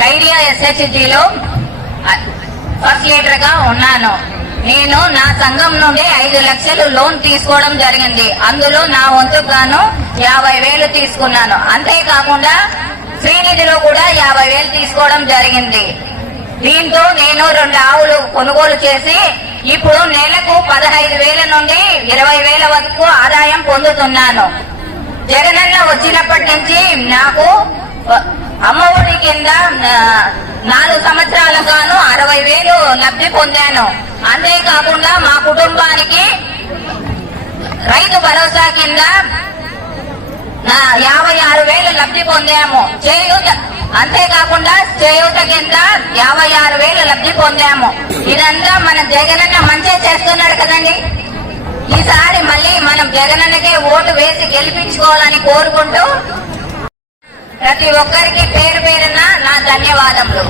Khairiya SHG లో first leader గా ఉన్నాను. నేను నా సంఘం నుండి 5 లక్షలు లోన్ తీసుకోవడం జరిగింది. అందులో నా వంతుగాను 50,000 తీసుకున్నాను. అంతేకాకుండా శ్రీనిధిలో కూడా 50,000 తీసుకోవడం జరిగింది. దీంతో నేను 2 ఆవులు కొనుగోలు చేసి ఇప్పుడు నెలకు 15,000 నుండి 20,000 వరకు ఆదాయం పొందుతున్నాను. జగనన్న వచ్చినప్పటి నుంచి నాకు అమ్మఒడి కింద 4 సంవత్సరాలుగాను 60,000 లబ్ధి పొందాను. అంతేకాకుండా మా కుటుంబానికి రైతు భరోసా కింద 56,000 లబ్ధి పొందాము. అంతేకాకుండా చేయూత కింద 56,000 లబ్ధి పొందాము. ఇదంతా మన జగనన్న మంచిగా చేస్తున్నాడు కదండి. ఈసారి మళ్ళీ మనం జగనన్నకే ఓటు వేసి గెలిపించుకోవాలని కోరుకుంటూ ప్రతి ఒక్కరికి పేరు పేరున నా ధన్యవాదములు.